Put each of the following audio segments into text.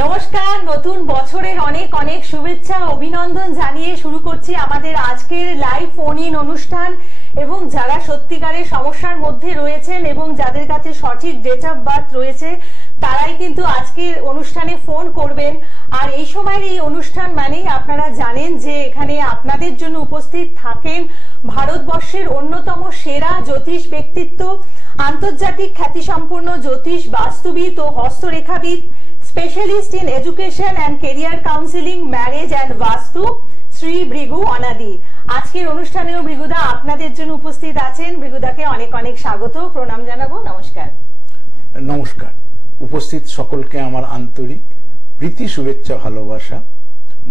নমস্কার, নতুন বছরের অনেক অনেক শুভেচ্ছা অভিনন্দন জানিয়ে শুরু করছি আমাদের আজকের লাইভ ফোন ইন অনুষ্ঠান। এবং যারা সত্যিকারের সমস্যার মধ্যে রয়েছেন এবং যাদের কাছে সঠিক ডেট অফ বার্থ রয়েছে তারাই কিন্তু আজকের অনুষ্ঠানে ফোন করবেন। আর এই সময়ের এই অনুষ্ঠান মানেই আপনারা জানেন যে এখানে আপনাদের জন্য উপস্থিত থাকেন ভারতবর্ষের অন্যতম সেরা জ্যোতিষ ব্যক্তিত্ব, আন্তর্জাতিক খ্যাতিসম্পন্ন জ্যোতিষ বাস্তুবিদ ও হস্তরেখাবিদ, specialist in education and career counselling, marriage and vastu, Shri Bhrigu অনাদি। আজকের অনুষ্ঠানেও ভৃগুদা আপনাদের জন্য উপস্থিত আছেন। ভৃগুদাকে অনেক অনেক স্বাগত, প্রণাম জানাবো। নমস্কার। নমস্কার। উপস্থিত সকলকে আমার আন্তরিক প্রীতি, শুভেচ্ছা, ভালোবাসা,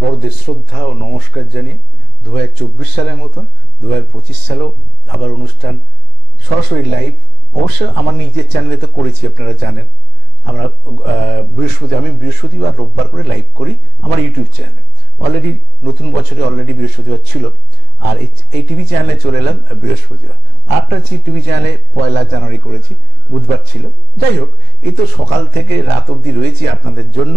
বড়দের শ্রদ্ধা ও নমস্কার জানিয়ে 2024 সালের মতন 2025 সালেও আবার অনুষ্ঠান সরাসরি লাইভ, অবশ্য আমার নিজের চ্যানেলে তো করেছি, আপনারা জানেন। আমরা আমি বৃহস্পতিবার রোববার করে লাইভ করি আমার ইউটিউব চ্যানেলে। অলরেডি নতুন বছরে অলরেডি বৃহস্পতিবার ছিল, আর এই টিভি চ্যানেলে চলে এলাম বৃহস্পতিবার। আরেকটা টিভি চ্যানেলে 1 জানুয়ারি করেছি, বুধবার ছিল। যাই হোক, এই তো সকাল থেকে রাত অবধি রয়েছি আপনাদের জন্য।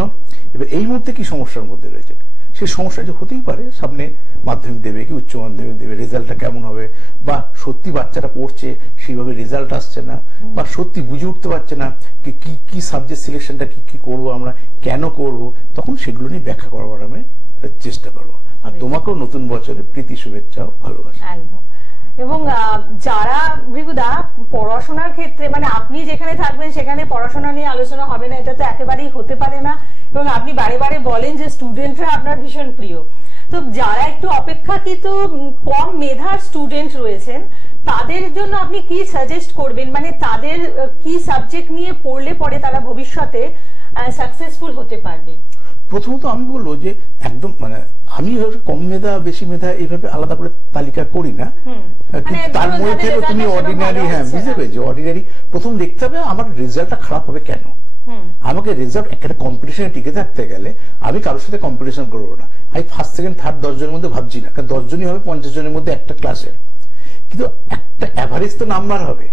এবার এই মুহূর্তে কি সমস্যার মধ্যে রয়েছে, সেই সমস্যা যে হতেই পারে, সামনে মাধ্যমিক দেবে কি উচ্চ মাধ্যমিক দেবে, রেজাল্টটা কেমন হবে, বা সত্যি বাচ্চাটা পড়ছে সেইভাবে রেজাল্ট আসছে না, বা সত্যি বুঝে উঠতে পারছে না কি কি সাবজেক্ট সিলেকশনটা কি করবো আমরা, কেন করব, তখন সেগুলো নিয়ে ব্যাখ্যা করবার আমি চেষ্টা করবো। আর তোমাকেও নতুন বছরে প্রীতি, শুভেচ্ছা, ভালোবাসা। এবং যারা ভৃগুদা পড়াশোনার ক্ষেত্রে, মানে আপনি যেখানে থাকবেন সেখানে পড়াশোনা নিয়ে আলোচনা হবে না, এটা তো একেবারেই হতে পারে না। এবং আপনি বারে বারে বলেন যে স্টুডেন্টরা আপনার ভীষণ প্রিয়। তো যারা একটু অপেক্ষাকৃত কম মেধার স্টুডেন্ট রয়েছেন তাদের জন্য আপনি কি সাজেস্ট করবেন, মানে তাদের কি সাবজেক্ট নিয়ে পড়লে পরে তারা ভবিষ্যতে সাকসেসফুল হতে পারবে? প্রথমত আমি বলবো যে একদম মানে আমি কম মেধা বেশি মেধা এইভাবে আলাদা করে তালিকা করি না, তার মধ্যে তুমি অর্ডিনারি, হ্যাঁ বুঝতে পেরেছি, অর্ডিনারি প্রথম দেখতে হবে আমার রেজাল্টটা খারাপ হবে কেন। আমাকে রেজাল্ট একটা কম্পিটিশনে টিকে থাকতে গেলে আমি কারোর সাথে কম্পিটিশন করবো না। আমি ফার্স্ট সেকেন্ড থার্ড 10 জনের মধ্যে ভাবছি না, কারণ 10 জনই হবে 50 জনের মধ্যে একটা ক্লাসের, কিন্তু একটা অ্যাভারেজ তো নাম্বার হবে।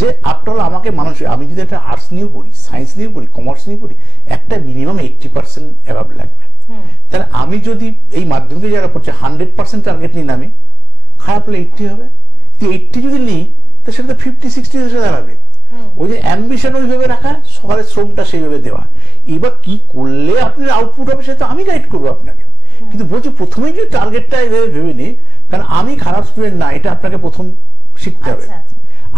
যে আফটার অল আমাকে মানুষ, আমি যদি একটা আর্টস নিয়ে পড়ি, সায়েন্স নিয়ে পড়ি, কমার্স নিয়ে পড়ি, একটা মিনিমাম 80% অ্যাভাব লাগবে। তাহলে আমি যদি এই মাধ্যমিকে যারা পড়ছে 100% টার্গেট নিই, আমি খারাপ হলে 80 হবে, 80 যদি নিই তো সেটা 50-60 এসে দাঁড়াবে। ওই যে অ্যাম্বিশন ওইভাবে রাখা, সকালের শ্রমটা সেইভাবে দেওয়া। এবার কি করলে আপনার আউটপুট হবে সেটা আমি গাইড করবো আপনাকে, কিন্তু বলছি প্রথমেই যে টার্গেটটা এইভাবে ভেবে নিই, কারণ আমি খারাপ স্টুডেন্ট না, এটা আপনাকে প্রথম শিখতে হবে।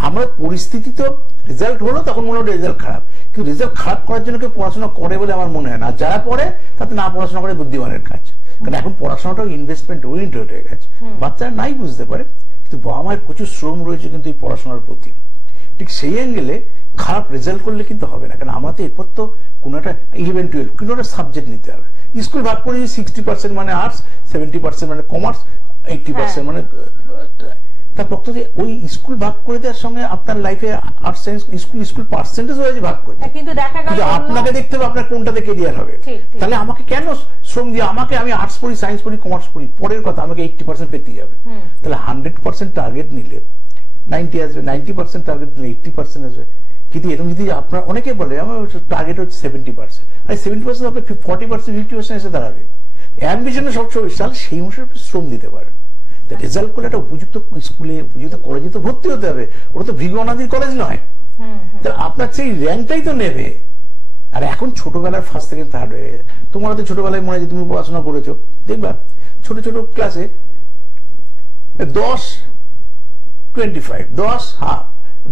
আমরা পরিস্থিতি তো রেজাল্ট হলো তখন মনে হলো রেজাল্ট খারাপ, কিন্তু রেজাল্ট খারাপ করার জন্য কেউ পড়াশোনা করে বলে আমার মনে হয় না। যারা পড়ে তাতে না পড়াশোনা করে বুদ্ধিমানের কাজ, কারণ এখন পড়াশোনাটাও ইনভেস্টমেন্ট ওরিয়েন্টেড হয়ে গেছে। বাচ্চারা নাই বুঝতে পারে, কিন্তু বাবা মায়ের প্রচুর শ্রম রয়েছে কিন্তু এই পড়াশোনার প্রতি। ঠিক সেই অ্যাঙ্গেলে খারাপ রেজাল্ট করলে কিন্তু হবে না, কারণ আমাদের এরপর তো কোন একটা 11-12 কোন একটা সাবজেক্ট নিতে হবে। স্কুল ভাগ করে 60% মানে আর্টস, 70% মানে কমার্স, 80% মানে তার পক্ষ থেকে ওই স্কুল ভাগ করে দেওয়ার সঙ্গে আপনার লাইফে আর্টস সায়েন্স স্কুল পার্সেন্টেজ হয়েছে ভাগ করে, কিন্তু আপনাকে দেখতে হবে আপনার কোনটাতে কেরিয়ার হবে। তাহলে আমাকে কেন শ্রম দিয়ে, আমাকে আমি আর্টস পড়ি, সায়েন্স পড়ি, কমার্স পড়ি, পরের কথা আমাকে 80% পেতেই হবে। তাহলে 100% টার্গেট নিলে 90 আসবে, 90% টার্গেট নিলে 80% আসবে। কিন্তু এরকম যদি আপনার অনেকে বলে আমার টার্গেট হচ্ছে 70%, আর 70% আপনি 40% 50% এসে দাঁড়াবে। অ্যাম্বিশনে সবসময় তাহলে সেই অনুসারে শ্রম দিতে পারেন। রেজাল্ট করলে একটা উপযুক্ত স্কুলে, উপযুক্ত কলেজে তো ভর্তি হতে হবে, ওটা তো ভৃগু অনাদির কলেজ নয়। তাহলে আপনার সেই র্যাঙ্কটাই তো নেবে। আর এখন ছোটবেলার ফার্স্ট সেকেন্ড থার্ড হয়ে গেছে। তোমার তো ছোটবেলায় মনে হয় তুমি পড়াশোনা করেছো, দেখবা ছোট ছোট ক্লাসে 10-25, 10-half,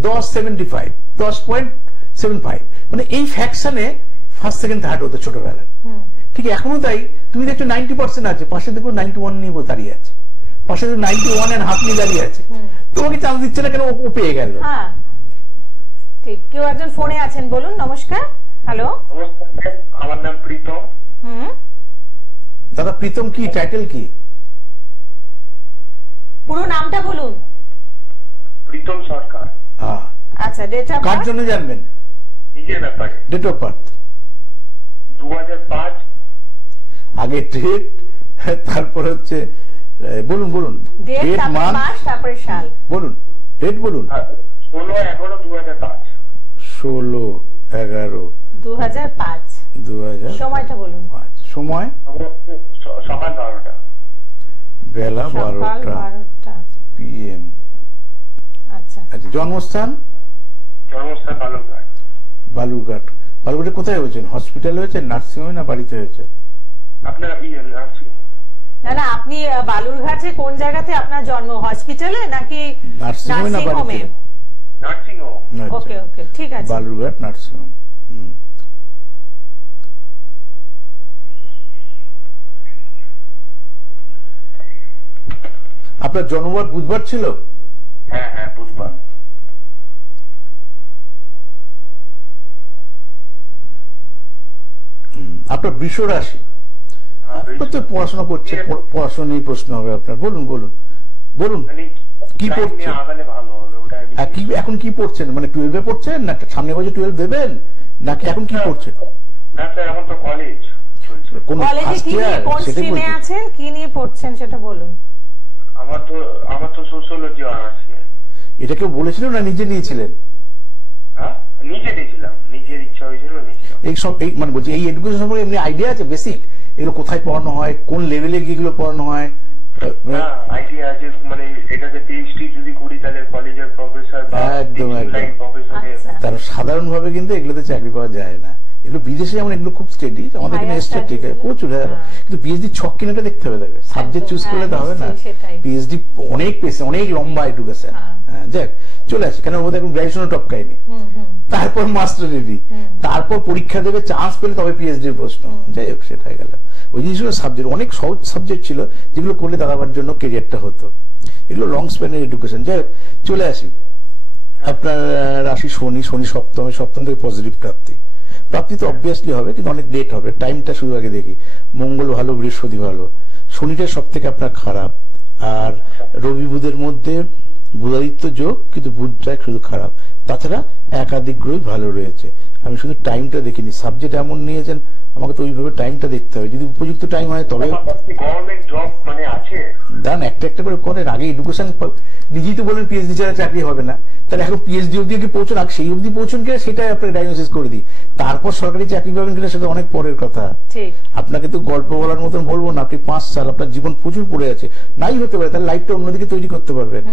10-75, 10.75, মানে এই ফ্যাকশনে ফার্স্ট সেকেন্ড থার্ড হতো ছোটবেলায়। ঠিক এখনো তাই, তুমি দেখছো 90% আছে, পাশে দেখো 91 নিয়ে দাঁড়িয়ে আছে, পাশে 91.5 নিয়ে দাঁড়িয়ে আছে, তোমাকে চান্স দিচ্ছে না কেন, ও পেয়ে গেল। ঠিক, কেউ একজন ফোনে আছেন, বলুন। নমস্কার। হ্যালো, আমার নাম প্রীতম। দাদা প্রীতম কি টাইটেল কি? পুরো নামটা বলুন। প্রীতম সরকার। আচ্ছা, ডেট অফ বার্থ কার জন্য জানবেন? নিজের ব্যাপারে। ডেট অফ বার্থ 2005, আগে ডেট, তারপর হচ্ছে বলুন বলুন ডেট, মাস, তারপরে সাল বলুন। ডেট বলুন। 16/11/2005। 16/11/2005। 2000। সময়টা বলুন। সময় সকাল 12টা, বেলা 12টা PM। আচ্ছা, জন্মস্থান বালুরঘাট। বালুরঘাটে কোথায় হয়েছেন? হসপিটালে হয়েছে, নার্সিং হোমে, না বাড়িতে হয়েছে? আপনার নার্সিং? না আপনি বালুরঘাটে কোন জায়গাতে আপনার জন্ম? হসপিটালে নাকি নার্সিং হোমে না বাড়িতে? Nursing home. ওকে ওকে, ঠিক আছে। Balurghat nursing home. আপনার জন্মবার বুধবার ছিল? হ্যাঁ, বুধবার। আপনার বৃষ রাশি। পড়াশোনা করছে, পড়াশোনা নিয়ে প্রশ্ন হবে আপনার। বলুন কি পড়ছেন? এখন কি পড়ছেন? মানে 12-এ পড়ছেন, না সামনে বছর 12 দেবেন, নাকি এখন কি পড়ছেন? না স্যার, এখন তো কলেজ চলছে। কোন ফার্স্ট ইয়ার? সেটা বলুন। আছেন কি নিয়ে পড়ছেন সেটা বলুন। আমার তো সোশ্যোলজি অনার্স। এটা কেউ বলেছিল না নিজে নিয়েছিলেন? নিজে নিয়েছিলাম, নিজের ইচ্ছা হয়েছিল নিয়েছিলাম। এই সব মানে বলছি, এই এডুকেশন সম্পর্কে এমনি আইডিয়া আছে? বেসিক এগুলো কোথায় পড়ানো হয়, কোন লেভেলে এগুলো পড়ানো হয়? আইডিয়া আছে, মানে এটাতে পিএইচডি যদি করি তাহলে কলেজের প্রফেসর বা একদম তার সাধারণভাবে কিন্তু এগুলোতে চাকরি পাওয়া যায় না। এগুলো বিদেশে যেমন এগুলো খুব স্টেডি, আমাদের এখানে স্ট্যাটিক প্রচুর। কিন্তু পিএইচডি ছক কিনাটা দেখতে হবে, দেখবে সাবজেক্ট চুজ করলে তা হবে না। পিএইচডি অনেক পেছে, অনেক লম্বা এডুকেশন। যাক, চলে আসে, কেন ওদের এখন গ্রাজুয়েশনও টপকায়নি, তারপর মাস্টার ডিগ্রি, তারপর পরীক্ষা দেবে, চান্স পেলে তবে পিএইচডির প্রশ্ন। যাই হোক, সেটা হয়ে গেল। ওই জিনিসগুলো সাবজেক্ট অনেক সহজ সাবজেক্ট ছিল, যেগুলো করলে দাদাবার জন্য কেরিয়ারটা হতো। এগুলো লং স্প্যানের এডুকেশন। যাই হোক, চলে আসি। আপনার রাশি শনি সপ্তম থেকে পজিটিভ প্রাপ্তি তো অবভিয়াসলি হবে, কিন্তু অনেক লেট হবে। টাইমটা শুরু আগে দেখি। মঙ্গল ভালো, বৃহস্পতি ভালো, শনিটা সব থেকে আপনার খারাপ, আর রবি বুধের মধ্যে বুধাদিত্য যোগ, কিন্তু বুধটা শুধু খারাপ। তাছাড়া একাধিক গ্রহই ভালো রয়েছে। আমি শুধু টাইমটা দেখিনি, সাবজেক্ট এমন নিয়েছেন, আমাকে তো ওইভাবে টাইমটা দেখতে হবে। যদি উপযুক্ত টাইম হয় তবে গভর্নমেন্ট জব মানে আছে, দান একটা করে করেন। আগে এডুকেশন, নিজেই তো বলেন পিএইচডি ছাড়া চাকরি হবে না, তাহলে এখন পিএইচডি অব্দি কি পৌঁছন, আগে সেই অব্দি পৌঁছন কিনা সেটাই আপনাকে ডায়াগনোসিস করে দিই। তারপর সরকারি চাকরি পাবেন কিনা সেটা অনেক পরের কথা। আপনাকে তো গল্প বলার মতন বলবো না। আপনি 5 সাল, আপনার জীবন প্রচুর পড়ে আছে, নাই হতে পারে, তাহলে লাইফটা অন্যদিকে তৈরি করতে পারবেন।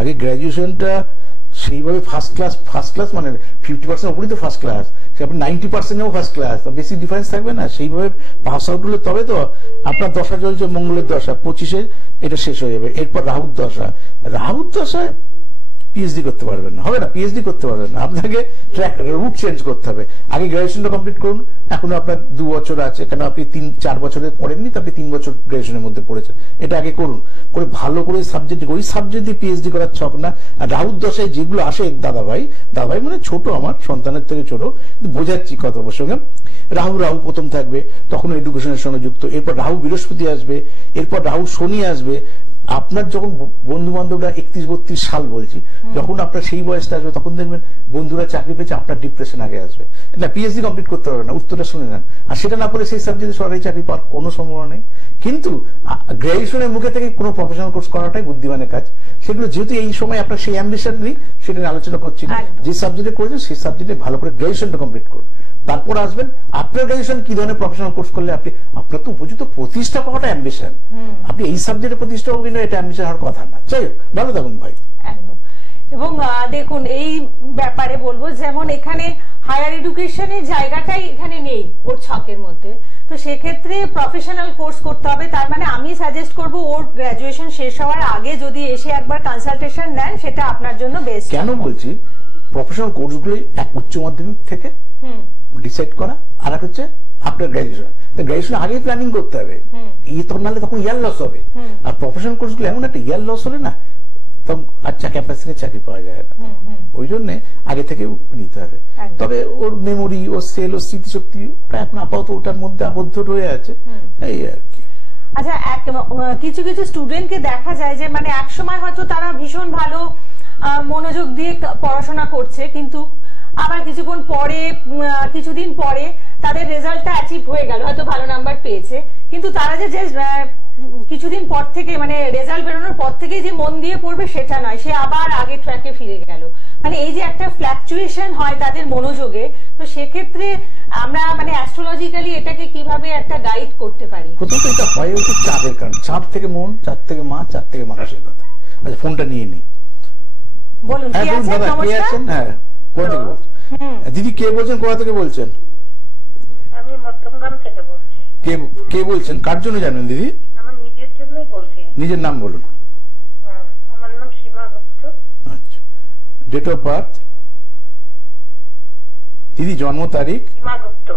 আগে গ্রাজুয়েশনটা সেইভাবে ফার্স্ট ক্লাস মানে 50% উপরই তো ফার্স্ট ক্লাস, আপনি 90% ফার্স্ট ক্লাস, বেশি ডিফারেন্স থাকবে না। সেইভাবে পাস আউট হলে তবে তো আপনার দশা চলছে, মঙ্গলের দশা 25-এ এটা শেষ হয়ে যাবে। এরপর রাহুর দশায় পিএইচডি করতে পারবেন না, হবে না, পিএইচডি করতে পারবেন না। আপনাকে রুট চেঞ্জ করতে হবে। আগে গ্রাজুয়েশনটা কমপ্লিট করুন, এখনো আপনার 2 বছর আছে, কেন আপনি 3-4 বছরে পড়েননি, তো আপনি 3 বছর গ্রাজুয়েশনের মধ্যে পড়েছেন। এটা আগে করুন, করে ভালো করে সাবজেক্ট, ওই সাবজেক্ট দিয়ে পিএইচডি করার ছক না। আর রাহুর দশায় যেগুলো আসে, দাদাভাই মানে ছোট, আমার সন্তানের থেকে ছোট, বোঝাচ্ছি কথা প্রসঙ্গে। রাহু প্রথম থাকবে, তখন এডুকেশনের সঙ্গে যুক্ত। এরপর রাহু বৃহস্পতি আসবে, এরপর রাহু শনি আসবে। আপনার যখন বন্ধু বান্ধবরা 31-32 সাল বলছি, যখন আপনার সেই বয়সটা আসবে, তখন দেখবেন বন্ধুরা চাকরি পেয়েছে, আপনার ডিপ্রেশন আগে আসবে। না, পিএইচডি কমপ্লিট করতে পারবে না, উত্তরটা শুনে নেন। আর সেটা না পড়ে সেই সাবজেক্টে সরকারি চাকরি পাওয়ার কোনো সম্ভাবনা নেই। কিন্তু গ্রাজুয়েশনের মুখে থেকে কোনো প্রফেশনাল কোর্স করাটাই বুদ্ধিমানের কাজ। সেগুলো যেহেতু এই সময় আপনার সেই অ্যাম্বিশন নেই, সেটা নিয়ে আলোচনা করছি না। যে সাবজেক্টে করেছেন সেই সাবজেক্টে ভালো করে গ্রাজুয়েশনটা কমপ্লিট করুন, তারপর আসবেন আপনার গ্রাজুয়েশন কি ধরনের প্রফেশনাল কোর্স করলে আপনি, আপনার তো উপযুক্ত প্রতিষ্ঠা পাওয়াটা অ্যাম্বিশন। আপনি এই সাবজেক্টে প্রতিষ্ঠা হবেন না, এটা অ্যাম্বিশন হওয়ার কথা না। যাই হোক, ভালো থাকুন ভাই। একদম। এবং দেখুন, এই ব্যাপারে বলবো, যেমন এখানে হায়ার এডুকেশনের জায়গাটাই এখানে নেই ওর ছকের মধ্যে, তো সেক্ষেত্রে প্রফেশনাল কোর্স করতে হবে। তার মানে আমি সাজেস্ট করব ওর গ্রাজুয়েশন শেষ হওয়ার আগে যদি এসে একবার কনসালটেশন নেন, সেটা আপনার জন্য বেস্ট। কেন বলছি, প্রফেশনাল কোর্সগুলো এক উচ্চ মাধ্যমিক থেকে ডিসাইড করা, আর এক হচ্ছে আপনার গ্রাজুয়েশন আগেই প্ল্যানিং করতে হবে। তখন নাহলে তখন ইয়ার লস হবে। আর প্রফেশনাল কোর্সগুলো এমন একটা ইয়ার লস হলে না, তখন আচ্ছা ক্যাপাসিটি চাকরি পাওয়া যায় না। ওই জন্য আগে থেকে নিতে হবে। তবে ওর মেমোরি, ওর সেল, ওর স্মৃতিশক্তি এখন আপাতত ওটার মধ্যে আবদ্ধ রয়ে আছে, এই আর কি। আচ্ছা, কিছু স্টুডেন্টকে দেখা যায় যে মানে একসময় হয়তো তারা ভীষণ ভালো মনোযোগ দিয়ে পড়াশোনা করছে, কিন্তু আবার কিছুদিন পরে তাদের রেজাল্টটা অ্যাচিভ হয়ে গেল, হয়তো ভালো নাম্বার পেয়েছে, কিন্তু তারা যে কিছুদিন পর থেকে মানে রেজাল্ট বেরোনোর পর থেকে যে মন দিয়ে পড়বে সেটা নয়, সে আবার আগে ট্র্যাকে ফিরে গেল। মানে এই যে একটা ফ্ল্যাকচুয়েশন হয় তাদের মনোযোগে, তো সেক্ষেত্রে আমরা মানে অ্যাস্ট্রোলজিক্যালি এটাকে কিভাবে একটা গাইড করতে পারি? প্রথমত এটা হয় হচ্ছে চাঁদের কারণ, চাঁদ থেকে মন, চাঁদ থেকে মা, চাঁদ থেকে মানসিকতা। আচ্ছা, ফোনটা নিয়ে নি। বলুন, হ্যাঁ বলুন দাদা, কে আছেন? হ্যাঁ, কোথা থেকে বলছেন? দিদি কে বলছেন, কোথা থেকে বলছেন? আমি মধ্যমগ্রাম থেকে বলছি। কে বলছেন, কার জন্য জানেন দিদি? আমার নিজের জন্যই বলছি। নিজের নাম বলুন। আমার নাম সীমা গুপ্ত। আচ্ছা, ডেট অফ বার্থ? দিদি জন্ম তারিখ? সীমা গুপ্ত।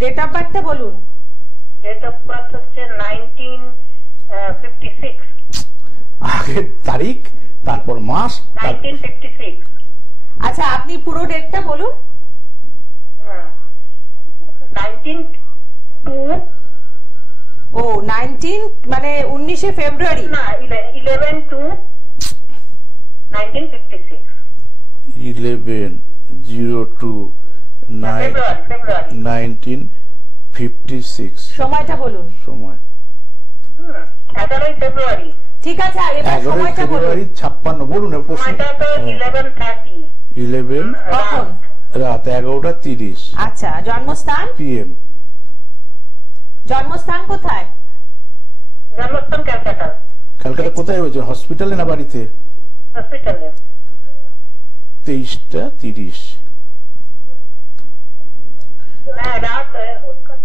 ডেট অফ বার্থটা বলুন। ডেট অফ বার্থ হচ্ছে 1956। আগের তারিখ, তারপর মাস। 1956। আচ্ছা, আপনি পুরো ডেটটা বলুন। 19 ও 19 মানে 19শে ফেব্রুয়ারি না, 11/2/1956। 11/02/1956। সময়টা বলুন। সময় 11 ফেব্রুয়ারি। ঠিক আছে, এবার 11 সময়টা বলুন। ফেব্রুয়ারি 56। বলুন প্রশ্ন। সময়টা তো 11:30। 11 কখন? রাত 11:30। আচ্ছা, জন্মস্থান? PM। জন্মস্থান কোথায়? জন্মস্থান ক্যালকাটা। কলকাতা কোথায় হয়েছে, হসপিটালে না বাড়িতে? হসপিটালে। 23:30। হ্যাঁ, রাত।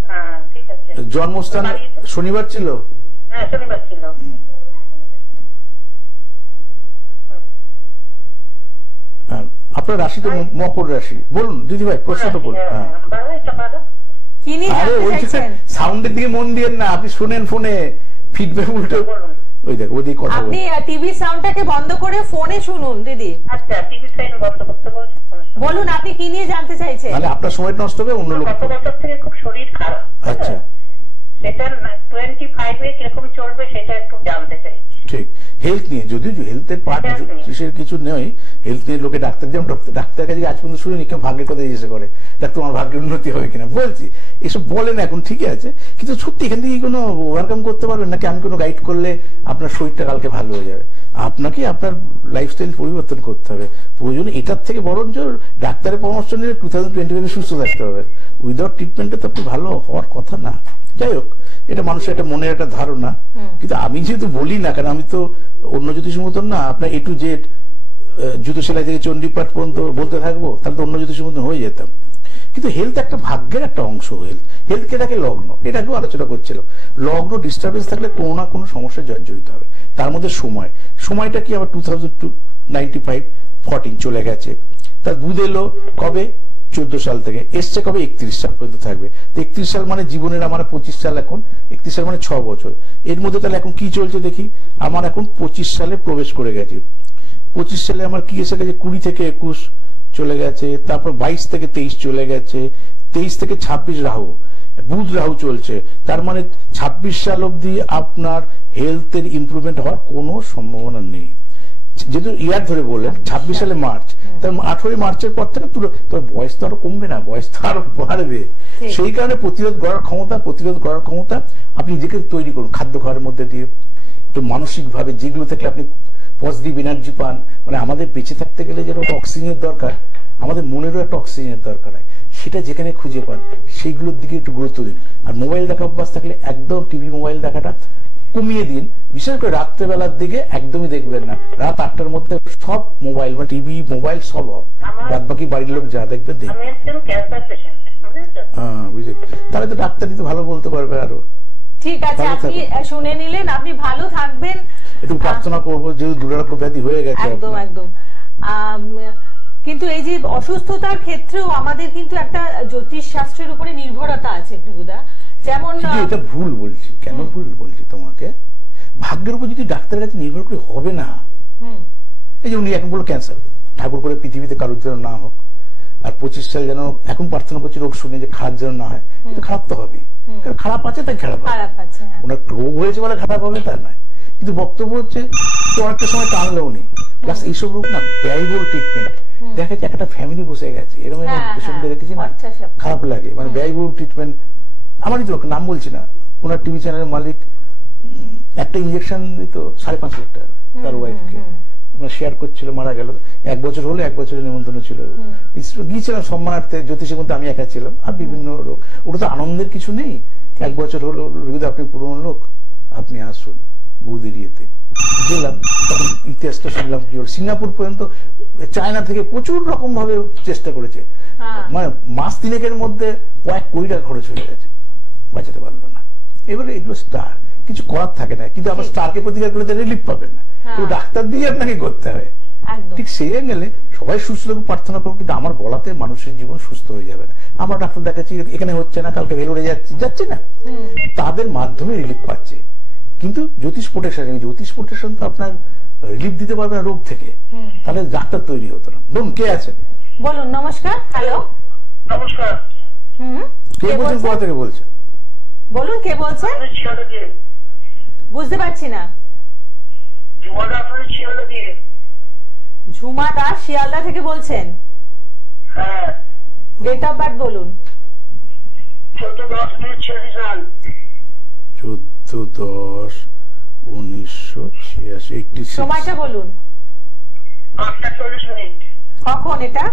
হ্যাঁ, ঠিক আছে। জন্মস্থান শনিবার ছিল? হ্যাঁ, শনিবার ছিল। আপনার রাশি তো মকর রাশি। বলুন দিদি ভাই, প্রশ্নটা বলুন। হ্যাঁ, কি নিয়ে আরে জানতে ওই চাইছেন? সাউন্ডের দিকে মন দিয়েন না, আপনি শুনেন ফোনে, ফিডব্যাক উল্টো। ওই দেখো ওদিকে কথা আপনি বলুন। টিভি সাউন্ডটাকে বন্ধ করে ফোনে শুনুন দিদি। আচ্ছা, টিভি সাইন বন্ধ করতে বলছি। বলুন, আপনি কি নিয়ে জানতে চাইছেন? তাহলে আপনার সময় নষ্ট হবে, অন্য লোক। গত বছর থেকে খুব শরীর খারাপ। আচ্ছা, সেটা 25 এ কিরকম চলবে সেটা একটু জানতে চাইছি। ঠিক। হেলথ নিয়ে, যদিও হেলথের পার্ট কিসের কিছু নেই, হেলথ নিয়ে লোকে ডাক্তার, যেমন ডাক্তার কাছে আজ পর্যন্ত শুনিনি কেউ ভাগ্যের কথা জিজ্ঞেস করে, ডাক্তার তোমার ভাগ্যের উন্নতি হবে কিনা। বলছি এসব বলেন এখন, ঠিক আছে, কিন্তু সত্যি এখান থেকে কোনো ওভারকাম করতে পারবেন নাকি? আমি কোনো গাইড করলে আপনার শরীরটা কালকে ভালো হয়ে যাবে? আপনাকে আপনার লাইফস্টাইল পরিবর্তন করতে হবে। প্রয়োজন এটার থেকে বরঞ্চ ডাক্তারের পরামর্শ নিয়ে 2025 সুস্থ থাকতে হবে। উইদাউট ট্রিটমেন্টে তো আপনি ভালো হওয়ার কথা না। যাই হোক, এটা মানুষের একটা মনের একটা ধারণা, কিন্তু আমি যেহেতু বলি না, কারণ আমি তো অন্য জ্যোতিষীর মতন না আপনার A to Z জুতো সেলাই থেকে চণ্ডীপাঠ পর্যন্ত বলতে থাকবো, তাহলে তো অন্য জ্যোতিষীর মতন হয়ে যেতাম। কিন্তু হেলথ একটা ভাগ্যের একটা অংশ। হেলথকে এটাকে লগ্ন, এটাকেও আলোচনা করছিল। লগ্ন ডিস্টার্বেন্স থাকলে কোনো না কোনো সমস্যা জর্জরিত হবে। তার মধ্যে সময়টা কি আবার 2095-14 চলে গেছে। তার বুধ এলো কবে? 14 সাল থেকে এসছে কবে? 31 সাল পর্যন্ত থাকবে। 31 সাল মানে জীবনের আমার 25 সাল, এখন 31 সাল মানে 6 বছর। এর মধ্যে তাহলে এখন কি চলছে দেখি। আমার এখন 25 সালে প্রবেশ করে গেছি। 25 সালে আমার কি এসে গেছে? 20 থেকে 21 চলে গেছে, তারপর 22 থেকে 23 চলে গেছে, 23 থেকে 26 রাহু, বুধ রাহু চলছে। তার মানে 26 সাল অব্দি আপনার হেলথের ইমপ্রুভমেন্ট হওয়ার কোনো সম্ভাবনা নেই। যেহেতু ইয়ার ধরে বললেন 26 সালে মার্চ, তার 18 মার্চের পর থেকে তোর বয়স তো আরো কমবে না, বয়স তো আরো বাড়বে। সেই কারণে প্রতিরোধ করার ক্ষমতা আপনি নিজেকে তৈরি করুন খাদ্য খাওয়ার মধ্যে দিয়ে, একটু মানসিক ভাবে যেগুলো থেকে আপনি পজিটিভ এনার্জি পান। মানে আমাদের বেঁচে থাকতে গেলে যেন অক্সিজেনের দরকার, আমাদের মনেরও একটা অক্সিজেনের দরকার হয়, সেটা যেখানে খুঁজে পান সেইগুলোর দিকে একটু গুরুত্ব দিন। আর মোবাইল দেখা অভ্যাস থাকলে একদম টিভি মোবাইল দেখাটা কমিয়ে দিন। বিশেষ করে রাত্রেবেলার দিকে একদমই দেখবেন না। রাত 8টার মধ্যে সব মোবাইল বা টিভি মোবাইল সব অফ, বাদ বাকি বাড়ির লোক যা দেখবেন দেখবেন। হ্যাঁ, বুঝলি, তাহলে তো ডাক্তারই তো ভালো বলতে পারবে আরো। ঠিক আছে, আপনি শুনে নিলেন, আপনি ভালো থাকবেন। একটু প্রার্থনা করবো, যেহেতু দুরারোগ্য ব্যাধি হয়ে গেছে। একদম একদম। কিন্তু এই যে অসুস্থতার ক্ষেত্রেও আমাদের কিন্তু একটা জ্যোতিষ শাস্ত্রের উপরে নির্ভরতা আছে প্রভুদা। যেমন এটা ভুল বলছি, কেন ভুল বলছি তোমাকে? ভাগ্যের উপর যদি ডাক্তারের কাছে নির্ভর করে হবে না। এই যে উনি এখন বললো ক্যান্সার, ঠাকুর করে পৃথিবীতে কারোর যেন না হোক, আর 25 সাল যেন এখন প্রার্থনা করছি রোগ শুনে যে খারাপ যেন না হয়। কিন্তু খারাপ তো হবে, কারণ খারাপ আছে তাই খারাপ আছে। ওনার রোগ হয়েছে বলে খারাপ হবে তা নয়, কিন্তু বক্তব্য হচ্ছে তো অনেকটা সময় টানলেও নেই। প্লাস এইসব রোগ না ব্যয়বহুল ট্রিটমেন্ট। দেখা যাচ্ছে একটা ফ্যামিলি বসে গেছে, এরকম পেশেন্ট দেখেছি না, খারাপ লাগে। মানে ব্যয়বহুল ট্রিটমেন্ট। আমারই তো নাম বলছি না, ওনার টিভি চ্যানেলের মালিক একটা ইঞ্জেকশন দিত 5.5 লাখ টাকা তার ওয়াইফকে, শেয়ার করছিল, মারা গেল। 1 বছর হলো, 1 বছরের নিমন্ত্রণ ছিল, গিয়েছিলাম সম্মানার্থে। জ্যোতিষের মধ্যে আমি একা ছিলাম, আর বিভিন্ন লোক। ওটা তো আনন্দের কিছু নেই। 1 বছর হলো, আপনি পুরনো লোক, আপনি আসুন বৌদির ইয়েতে। গেলাম, তখন ইতিহাসটা শুনলাম কি হল। সিঙ্গাপুর পর্যন্ত, চায়না থেকে প্রচুর রকম ভাবে চেষ্টা করেছে, মানে মাস 3 মধ্যে কয়েক কোটি টাকা খরচ হয়ে গেছে, বাঁচাতে পারলো না। এবারে এগুলো স্টার, কিছু করার থাকে না, কিন্তু আবার স্টারকে প্রতিকার করলে রিলিফ পাবেন না, তো ডাক্তার দিয়ে আপনাকে করতে হবে। ঠিক সেই গেলে সবাই সুস্থ থাকুক প্রার্থনা করবো, কিন্তু আমার বলাতে মানুষের জীবন সুস্থ হয়ে যাবে না। আমরা ডাক্তার দেখাচ্ছি, এখানে হচ্ছে না, কালকে ভেলোরে যাচ্ছে না, তাদের মাধ্যমে রিলিফ পাচ্ছে। কিন্তু জ্যোতিষ প্রোটেকশন তো আপনার রিলিফ দিতে পারবে না রোগ থেকে, তাহলে ডাক্তার তৈরি হতো না। বলুন, কে আছেন? বলুন। নমস্কার। হ্যালো, নমস্কার। কে বলছেন? কোথা থেকে বলছেন? বলুন, কে বলছেন? বুঝতে পারছি না। ঝুমা দাস শিয়ালদা থেকে বলছেন? হ্যাঁ। ডেট অফ বার্থ বলুন। 14/10/1986। সময়টা বলুন। 8:40। কখন এটা?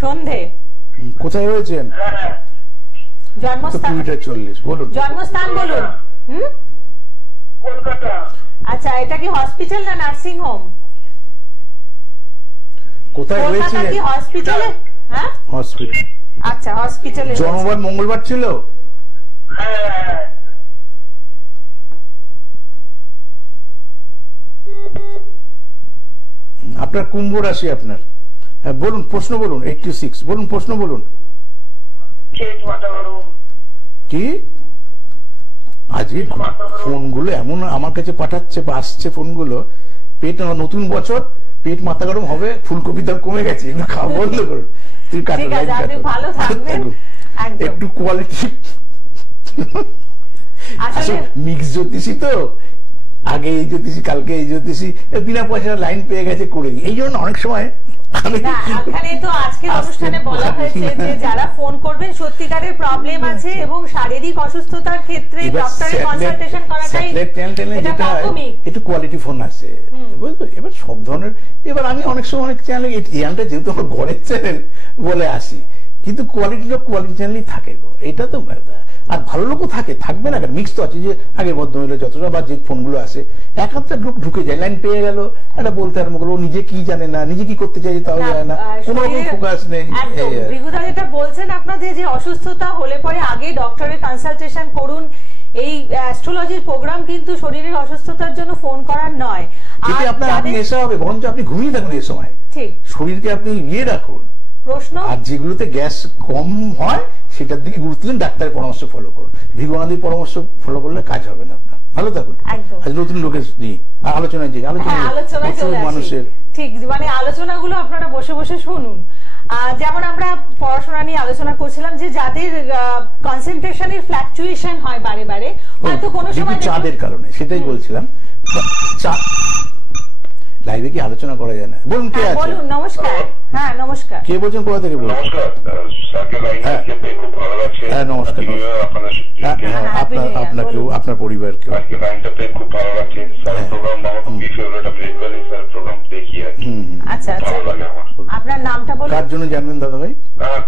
সন্ধে। কোথায় হয়েছেন? জন্মস্থান? 20:40। বলুন জন্মস্থান বলুন। কলকাতা। আচ্ছা, এটা কি হসপিটাল না নার্সিং হোম? কোথায় হয়েছে? কি হসপিটালে? হ্যাঁ, হসপিটাল। আচ্ছা, হসপিটালে। জন্মবার মঙ্গলবার ছিল? হ্যাঁ। আপনার কুম্ভ রাশি আপনার। হ্যাঁ, বলুন প্রশ্ন বলুন। 86। বলুন প্রশ্ন বলুন। কি আজকে ফোনগুলো এমন আমার কাছে পাঠাচ্ছে বা আসছে ফোনগুলো, পেট, নতুন বছর, পেট মাথা গরম হবে, ফুলকপি দাম কমে গেছে, খাওয়া বন্ধ করুন। তুই কাটো, ভালো থাকবেন। একটু কোয়ালিটি। আসলে মিক্স জ্যোতিষী তো, আগে এই জ্যোতিষী, কালকে এই জ্যোতিষী, বিনা পয়সার লাইন পেয়ে গেছে করে দিই। এই জন্য অনেক সময় এখানে তো আজকের অনুষ্ঠানে বলা হয়েছে যে যারা ফোন করবেন সত্যিকারের প্রবলেম আছে এবং শারীরিক অসুস্থতার ক্ষেত্রে ডক্টরের কনসালটেশন করাটাই এটা প্রাথমিক। একটু কোয়ালিটি ফোন আছে, বুঝলো? এবার সব ধরনের, এবার আমি অনেক সময় অনেক চ্যানেল, এই চ্যানেলটা যেহেতু আমার ঘরের চ্যানেল বলে আসি, কিন্তু কোয়ালিটিটা কোয়ালিটি চ্যানেলই থাকে গো, এটা তো। আর ভালো লোকও থাকবে না, মিক্স তো আছে। যে আগে ভদ্রমহিলা যতটা বা যে ফোনগুলো আসে, একটা লোক ঢুকে যায়, লাইন পেয়ে গেল, এটা বলতে আরম্ভ করলো, নিজে কি জানে না, নিজে কি করতে চাই তাও জানে না, কোনো রকম ফোকাস নেই। বিগুদা যেটা বলছেন আপনাদের, যে অসুস্থতা হলে পরে আগে ডক্টরের কনসালটেশন করুন। এই অ্যাস্ট্রোলজির প্রোগ্রাম কিন্তু শরীরের অসুস্থতার জন্য ফোন করার নয়। এতে আপনার আপনি নেশা হবে, বরঞ্চ আপনি ঘুমিয়ে থাকুন এই সময়। ঠিক, শরীরকে আপনি ইয়ে রাখুন। প্রশ্ন, আর যেগুলোতে গ্যাস কম হয় সেটার দিকে গুরুত্ব দিন, ডাক্তারের পরামর্শ ফলো করুন। ভৃগুনাদির পরামর্শ ফলো করলে কাজ হবে না আপনার। ভালো থাকুন। আজ নতুন লোকের নিয়ে আলোচনায় যে আলোচনা মানুষের ঠিক, মানে আলোচনাগুলো আপনারা বসে বসে শুনুন। যেমন আমরা পড়াশোনা নিয়ে আলোচনা করছিলাম, যে যাদের কনসেন্ট্রেশনের ফ্ল্যাকচুয়েশন হয় বারে বারে, হয়তো কোনো সময় চাঁদের কারণে, সেটাই বলছিলাম। লাইভে কি আলোচনা করা যায় না? বলুন, কে আছে? বলুন। নমস্কার। হ্যাঁ, নমস্কার। কে বলছেন? কোথা থেকে বলছেন? নমস্কার স্যারকে লাইনে পেয়ে খুব ভালো লাগছে। হ্যাঁ, নমস্কার। আপনাকেও, আপনার পরিবারকেও। আজকে লাইনটা পেয়ে খুব ভালো লাগছে। স্যার প্রোগ্রাম আমার খুবই ফেভারিট, আমি রেগুলারলি স্যার প্রোগ্রাম দেখি আর কি। আচ্ছা, ভালো লাগে আমার। আপনার নামটা বলুন। কার জন্য জানবেন দাদা ভাই?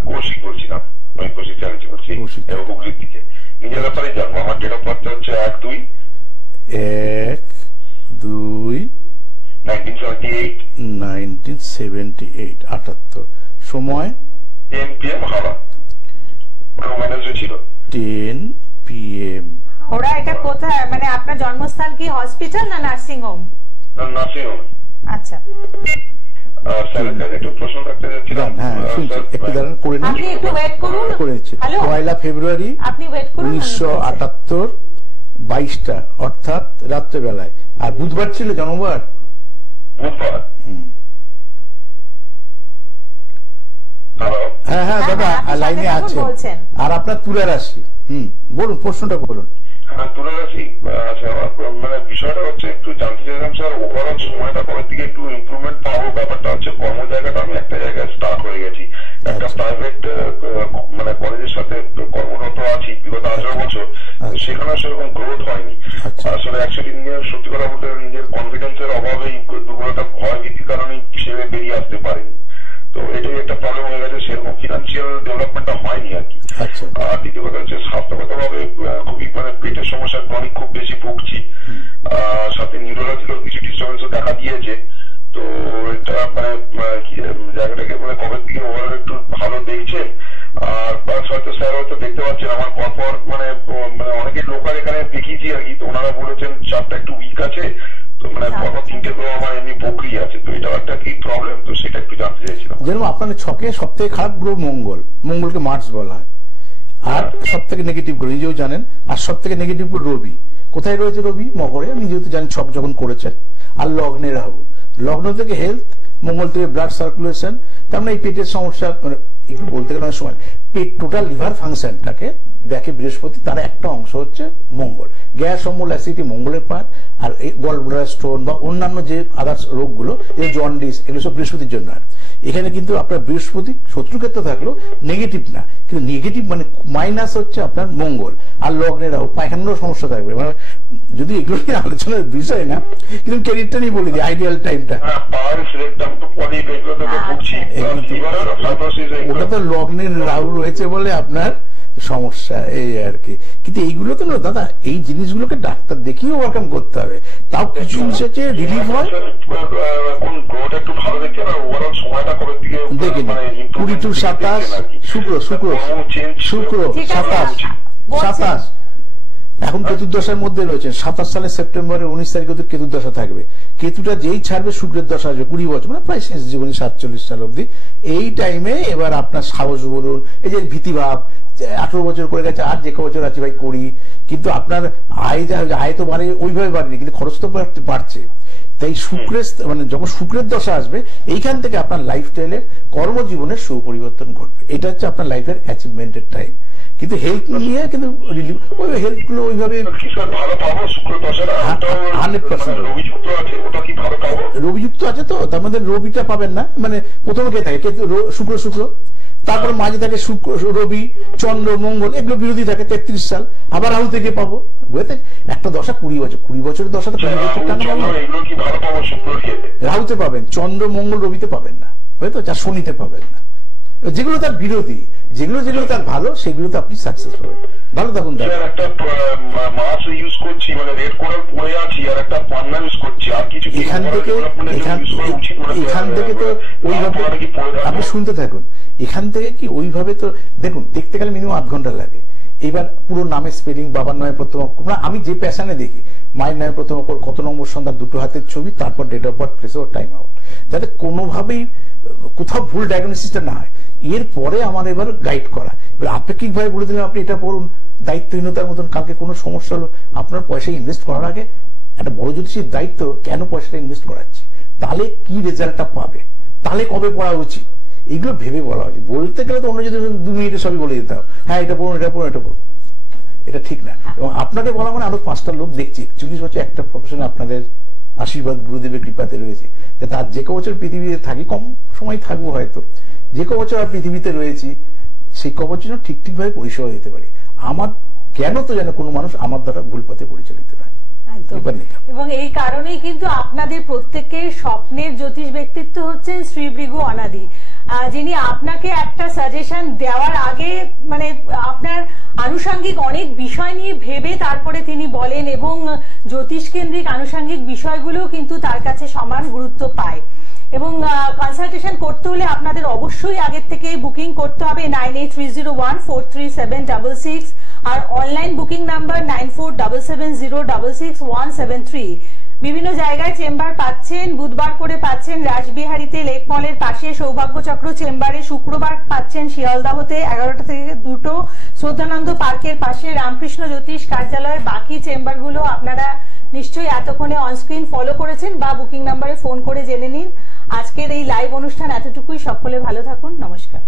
কৌশিক বলছিলাম, আমি কৌশিক চ্যালেঞ্জ করছি, হুগলির দিকে। নিজের ব্যাপারে জানবো। আমার ডেট অফ বার্থ হচ্ছে 1/2/1978। 78। সময় 10 PM হাওড়া। ছিল 10 PM। ওরা এটা কোথায়, মানে আপনার জন্মস্থান কি হসপিটাল না নার্সিং হোম? Nursing home. আচ্ছা, একটু প্রশ্ন রাখতে চাচ্ছিলাম। হ্যাঁ, একটু দাঁড়ান, করে নিন। আপনি একটু ওয়েট করুন। করে নিচ্ছি। 1 ফেব্রুয়ারি আপনি ওয়েট করুন। 1978, 22টা, অর্থাৎ রাত্রেবেলায়। আর বুধবার ছিল জন্মবার? বুধবার। হ্যাঁ হ্যাঁ দাদা, লাইনে আছেন। আর আপনার তুলা রাশি। বলুন, প্রশ্নটা বলুন। তুলা রাশি। আচ্ছা, মানে বিষয়টা হচ্ছে একটু জানতে চাইলাম স্যার, ওভারঅল সময়টা কবে থেকে একটু ইমপ্রুভমেন্ট পাবো? ব্যাপারটা হচ্ছে কর্ম জায়গাটা আমি একটা জায়গায় স্টার্ট হয়ে গেছি, একটা প্রাইভেট মানে কলেজের সাথে কর্মরত আছি, বিগত 18 বছর, সেখানে সেরকম গ্রোথ হয়নি। আসলে অ্যাকচুয়ালি নিজের সত্যি কথা বলতে নিজের কনফিডেন্সের অভাবেই দুর্বলতা ভয় ভীতির কারণে সে বেরিয়ে আসতে পারেনি। তো এটাই একটা প্রবলেম হয়ে গেছে, সেরকম ফিনান্সিয়াল ডেভেলপমেন্টটা হয়নি আর কি। আর দ্বিতীয় কথা হচ্ছে স্বাস্থ্যগত ভাবে খুবই মানে পেটের সমস্যা ক্রনিক খুব বেশি ভুগছি, সাথে নিউরোলজিক্যাল কিছু ডিস্টার্বেন্সও দেখা দিয়েছে। তো এটা মানে জায়গাটাকে মানে কবে থেকে ওভারঅল একটু ভালো দেখছেন, আর প্লাস হয়তো স্যার হয়তো দেখতে পাচ্ছেন আমার পরপর মানে অনেকে লোকাল এখানে দেখিয়েছি আর কি, তো ওনারা বলেছেন চারটা একটু উইক আছে, তো মানে পরপর 3টে গ্রহ আমার এমনি বকরি আছে, তো এটা একটা কি প্রবলেম, তো সেটা একটু জানতে চাইছিলাম। যেরকম আপনার ছকে সব থেকে খারাপ গ্রহ মঙ্গল, মঙ্গলকে মার্স বলা হয়, আর সব থেকে নেগেটিভ গ্রহ নিজেও জানেন, আর সব থেকে নেগেটিভ গ্রহ রবি। কোথায় রয়েছে রবি? মকরে, নিজেও তো জানেন ছক যখন করেছেন। আর লগ্নে রাহু, লগ্ন থেকে হেলথ, মঙ্গল থেকে ব্লাড সার্কুলেশন, তার মানে এই পেটের সমস্যা মানে একটু বলতে গেলে সময় পেট টোটাল লিভার ফাংশনটাকে দেখে বৃহস্পতি, তার একটা অংশ হচ্ছে মঙ্গল। গ্যাস অম্বল অ্যাসিডিটি মঙ্গলের পার্ট, আর এই গল ব্লাডার স্টোন বা অন্যান্য যে আদার্স রোগগুলো, এই জন্ডিস, এগুলো সব বৃহস্পতির জন্য। আর এখানে কিন্তু আপনার বৃহস্পতি শত্রুক্ষেত্র থাকলেও নেগেটিভ না, কিন্তু নেগেটিভ মানে মাইনাস হচ্ছে আপনার মঙ্গল। আর লগ্নেরাও পায়খানারও সমস্যা থাকবে, মানে যদি এগুলো নিয়ে আলোচনার বিষয় না, কিন্তু ক্যারিয়ারটা নিয়ে বলে দিই আইডিয়াল টাইমটা, ওটা তো লগ্নের রাহু রয়েছে বলে আপনার সমস্যা এই আর কি। কিন্তু এইগুলো তো না দাদা, এই জিনিসগুলোকে ডাক্তার দেখিয়ে ওভারকাম করতে হবে, তাও কিছু জিনিস হচ্ছে রিলিফ হয়। দেখে নিন 20 to 27 শুক্র 27 এখন কেতুর্দশার মধ্যে রয়েছেন। 27 সালের সেপ্টেম্বরের 19 তারিখে ওদের কেতুর্দশা থাকবে। কেতুটা যেই ছাড়বে শুক্রের দশা আসবে 20 বছর, মানে প্রায় শেষ জীবনী 47 সাল অব্দি। এই টাইমে এবার আপনার সাহস বলুন, এই যে ভীতিভাব, 18 বছর করে গেছে আর যে বছর আছে ভাই করি, কিন্তু আপনার আয় যা আয় তো বাড়ে ওইভাবে বাড়েনি, কিন্তু খরচ তো বাড়ছে। তাই শুক্রের মানে যখন শুক্রের দশা আসবে, এইখান থেকে আপনার লাইফস্টাইলের কর্মজীবনের সুপরিবর্তন ঘটবে। এটা হচ্ছে আপনার লাইফের অ্যাচিভমেন্টের টাইম। কিন্তু হেলথ নিয়ে কিন্তু হেলথ গুলো ওইভাবে 100% রবিযুক্ত আছে, তো তার মধ্যে রবিটা পাবেন না, মানে প্রথমে কে থাকে শুক্র, তারপরে মাঝে থাকে রবি, চন্দ্র, মঙ্গল, এগুলো বিরোধী থাকে 33 সাল। আবার রাহু থেকে পাবো, বুঝতে একটা দশা 20 বছরের দশা তো 20 বছর টানা রাহুতে পাবেন, চন্দ্র, মঙ্গল, রবিতে পাবেন না, বুঝতো, যা শনিতে পাবেন না। যেগুলো তার বিরোধী, যেগুলো তার ভালো, সেগুলোতে আপনি সাকসেস পাবেন। ভালো থাকুন। এখান থেকে তো ওইভাবে আপনি শুনতে থাকুন। এখান থেকে কি ওইভাবে তো দেখুন, দেখতে গেলে মিনিমাম 8 ঘন্টা লাগে। এবার পুরো নামের স্পেলিং, বাবার নামে প্রথম অক্ষর, আমি যে প্যাশনে দেখি, মায়ের নামে প্রথম অক্ষর, কত নম্বর সন্ধ্যা, 2 হাতের ছবি, তারপর date of birth, place of time out, যাতে কোনোভাবেই কোথাও ভুল ডায়াগনোসিসটা না হয়। এরপরে আমার এবার গাইড করা, এবার আপেক্ষিক ভাবে বলে দিলাম আপনি এটা পড়ুন, দায়িত্বহীনতার মতন কালকে কোনো সমস্যা হলো, আপনার পয়সা ইনভেস্ট করার আগে একটা বড় জ্যোতিষীর দায়িত্ব, কেন পয়সাটা ইনভেস্ট করাচ্ছি, তাহলে কি রেজাল্টটা পাবে, তাহলে কবে পড়া উচিত, এগুলো ভেবে বলা উচিত। বলতে গেলে তো অন্য যদি 2 মিনিটে সবই বলে দিতে হবে, হ্যাঁ এটা পড়ুন, এটা পড়ুন, এটা পড়ুন, এটা ঠিক না। এবং আপনাকে বলা মানে আরো 5টা লোক দেখছি, 41 বছর একটা প্রফেশনে আপনাদের আশীর্বাদ গুরুদেবের কৃপাতে রয়েছে, তার যে বছর পৃথিবীতে থাকি, কম সময় থাকবো হয়তো, যে বছর আর পৃথিবীতে রয়েছি, সেই বছর ঠিকভাবে পরিষেবা দিতে পারি। আমার কেন তো যেন কোনো মানুষ আমার দ্বারা ভুল পথে পরিচালিত নয়। এবং এই কারণেই কিন্তু আপনাদের প্রত্যেকের স্বপ্নের জ্যোতিষ ব্যক্তিত্ব হচ্ছেন শ্রী ভৃগু অনাদি, যিনি আপনাকে একটা সাজেশন দেওয়ার আগে মানে আপনার আনুষঙ্গিক অনেক বিষয় নিয়ে ভেবে তারপরে তিনি বলেন, এবং জ্যোতিষ কেন্দ্রিক আনুষঙ্গিক বিষয়গুলো কিন্তু তার কাছে সমান গুরুত্ব পায়। এবং কনসালটেশন করতে হলে আপনাদের অবশ্যই আগের থেকে বুকিং করতে হবে 9830143766, আর অনলাইন বুকিং নাম্বার 9477066173। বিভিন্ন জায়গায় চেম্বার পাচ্ছেন, বুধবার করে পাচ্ছেন রাসবিহারীতে লেক মলের পাশে সৌভাগ্যচক্র চেম্বারে, শুক্রবার পাচ্ছেন শিয়ালদাহতে 11টা থেকে 2টো, শ্রদ্ধানন্দ পার্কের পাশে রামকৃষ্ণ জ্যোতিষ কার্যালয়। বাকি চেম্বারগুলো আপনারা নিশ্চয়ই এতক্ষণে অনস্ক্রিন ফলো করেছেন বা বুকিং নাম্বারে ফোন করে জেনে নিন। আজকের এই লাইভ অনুষ্ঠান এতটুকুই। সকলে ভালো থাকুন। নমস্কার।